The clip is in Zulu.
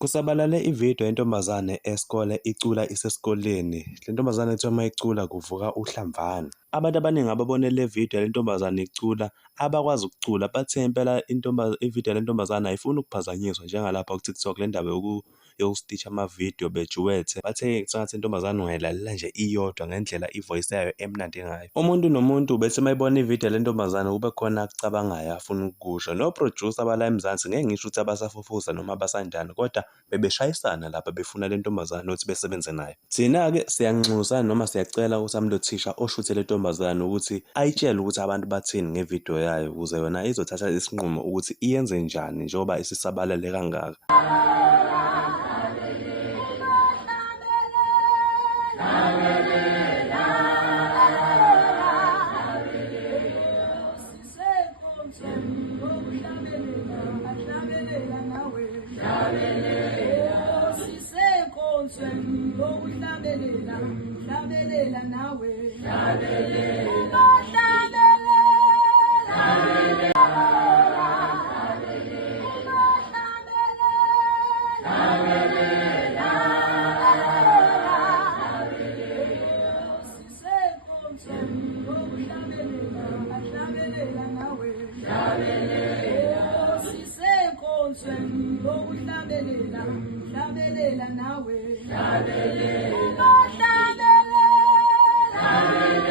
Kusabalale ividiyo yentombazane esikole icula isesikoleni. Le ntombazane ethiwa uma icula kuvuka uhlamvana. Abantu abaningi ababone le vidiyo le ntombazane icula abakwazi ukucula bathe impela ividiyo le ntombazane ayifuni ukuphazanyiswa njengalapha ku-TikTok le ndaba yokustisha amavidiyo bejuwethe. Bathe sengathi intombazane ungayilalela nje iyodwa ngendlela ivoyisi yayo emnandi ngayo. Umuntu nomuntu bethi uma ebona ividiyo le ntombazane kube khona akucabangayo afuna ukukusho. No-producer abala eMzansi ngeke ngisho ukuthi abasafufusa noma abasanjani kodwa bebeshayisana lapha befuna le ntombazane ukuthi besebenze nayo. Thina-ke siyanxusa noma siyacela ukuthi lo thisha oshuthe le ntombazane ukuthi ayitshele ukuthi abantu bathini ngevidiyo yayo ukuze yona izothatha isinqumo ukuthi iyenze njani njengoba isisabalale kangaka. Hlabelela nawe hlabelela nawe